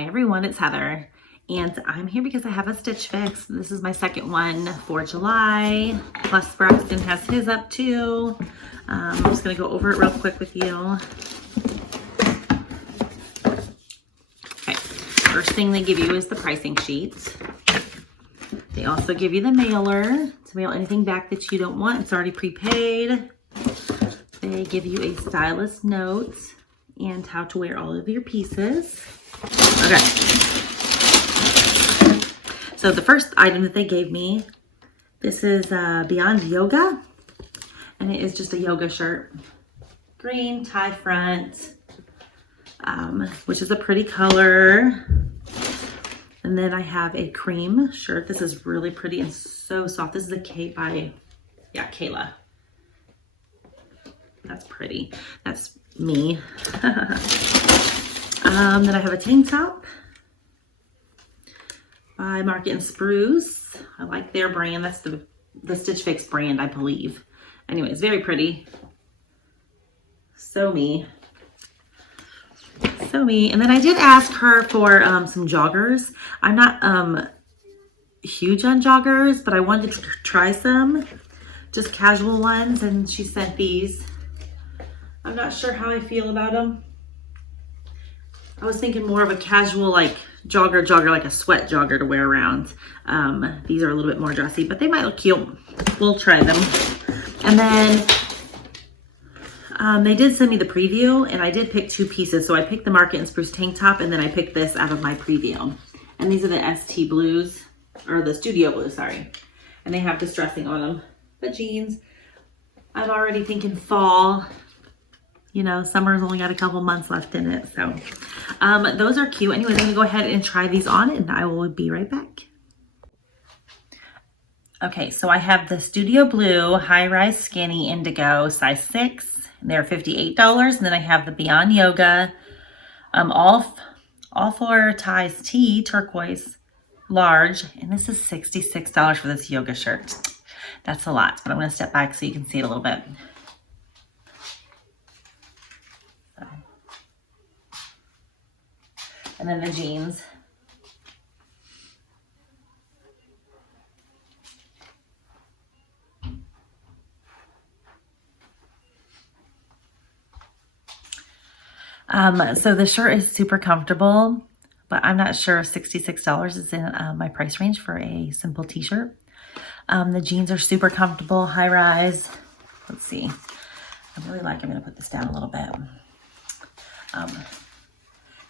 Hi everyone, it's Heather, and I'm here because I have a Stitch Fix. This is my second one for July, plus Braxton has his up too. I'm just gonna go over it real quick with you. Okay, first thing they give you is the pricing sheet. They also give you the mailer to mail anything back that you don't want. It's already prepaid. They give you a stylist note and how to wear all of your pieces. Okay. So the first item that they gave me, this is Beyond Yoga, and it is just a yoga shirt. Green tie front, which is a pretty color. And then I have a cream shirt. This is really pretty and so soft. This is a K by, Kayla. That's pretty. That's me. Then I have a tank top by Market & Spruce. I like their brand. That's the Stitch Fix brand, I believe. Anyways, very pretty. So me. So me. And then I did ask her for some joggers. I'm not huge on joggers, but I wanted to try some. Just casual ones, and she sent these. I'm not sure how I feel about them. I was thinking more of a casual, like jogger, like a sweat jogger to wear around. These are a little bit more dressy, but they might look cute. We'll try them. And then they did send me the preview, and I did pick two pieces. So I picked the Market & Spruce tank top, and then I picked this out of my preview. And these are the ST blues, or the studio blues, sorry. And they have distressing on them. But jeans, I'm already thinking fall. You know, summer's only got a couple months left in it. So those are cute. Anyways, I'm gonna go ahead and try these on, and I will be right back. Okay, so I have the Studio Blue High Rise Skinny Indigo size 6. They're $58. And then I have the Beyond Yoga all four ties tee turquoise large, and this is $66 for this yoga shirt. That's a lot, but I'm gonna step back so you can see it a little bit. And then the jeans. So the shirt is super comfortable, but I'm not sure if $66 is in my price range for a simple t-shirt. The jeans are super comfortable, high rise. Let's see. I'm gonna put this down a little bit.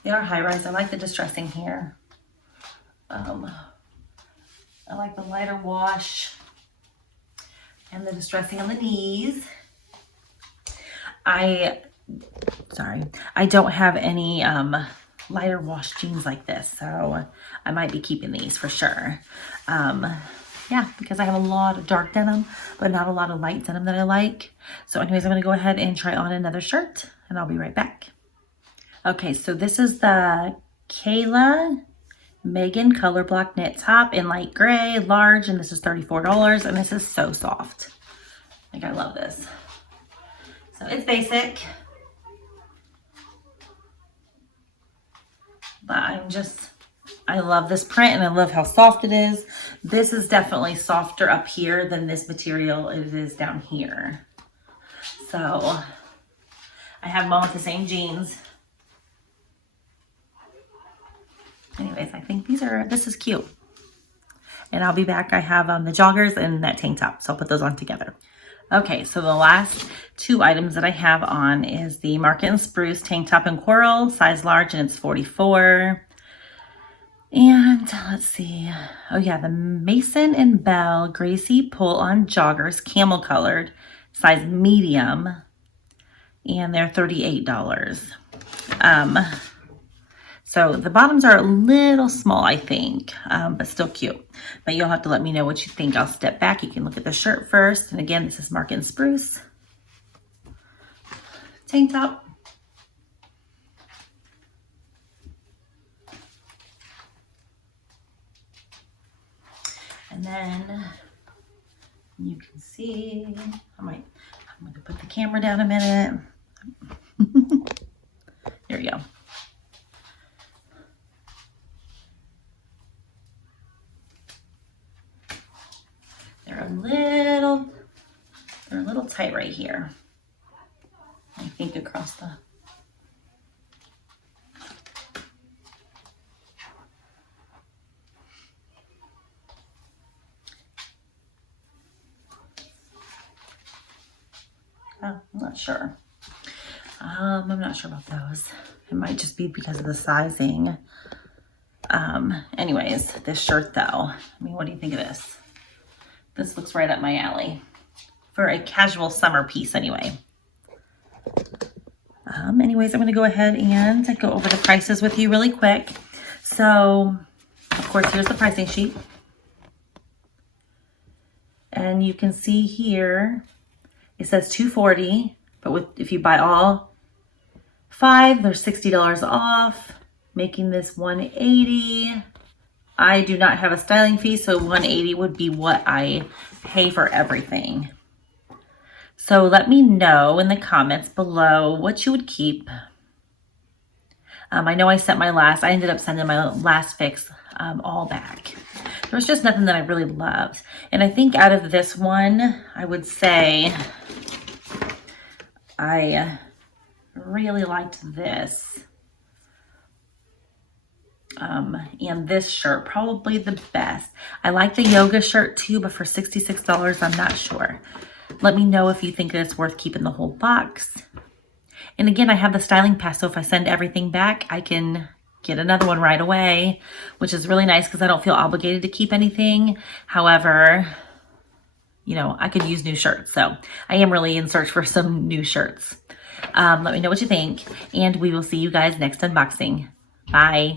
They are high rise. I like the distressing here. I like the lighter wash and the distressing on the knees. I don't have any lighter wash jeans like this, so I might be keeping these for sure. Yeah, because I have a lot of dark denim, but not a lot of light denim that I like. So anyways, I'm gonna go ahead and try on another shirt, and I'll be right back. Okay, so this is the Kayla Megan Color Block Knit Top in light gray, large, and this is $34, and this is so soft. Like, I love this. So it's basic, but I love this print, and I love how soft it is. This is definitely softer up here than this material it is down here. So I have them on with the same jeans. Anyways, I think this is cute. And I'll be back. I have the joggers and that tank top, so I'll put those on together. Okay, so the last two items that I have on is the Market & Spruce tank top in coral, size large, and it's $44. And let's see. Oh yeah, the Mason & Bell Gracie pull-on joggers, camel colored, size medium, and they're $38. So the bottoms are a little small, I think, but still cute. But you'll have to let me know what you think. I'll step back. You can look at the shirt first. And again, this is Market & Spruce. Tank top. And then you can see, I'm going to put the camera down a minute. There we go. tight right here. I think across the... Oh, I'm not sure. I'm not sure about those. It might just be because of the sizing. Anyways, this shirt though, I mean, what do you think of this? This looks right up my alley for a casual summer piece anyway. Anyways, I'm going to go ahead and go over the prices with you really quick. So, of course, here's the pricing sheet. And you can see here, it says $240, but if you buy all 5, there's $60 off, making this $180. I do not have a styling fee, so $180 would be what I pay for everything. So let me know in the comments below what you would keep. I know I ended up sending my last fix all back. There was just nothing that I really loved. And I think out of this one, I would say I really liked this. And this shirt, probably the best. I like the yoga shirt too, but for $66, I'm not sure. Let me know if you think that it's worth keeping the whole box. And again, I have the styling pass, so if I send everything back, I can get another one right away, which is really nice because I don't feel obligated to keep anything. However, you know, I could use new shirts, so I am really in search for some new shirts. Let me know what you think, and we will see you guys next unboxing. Bye.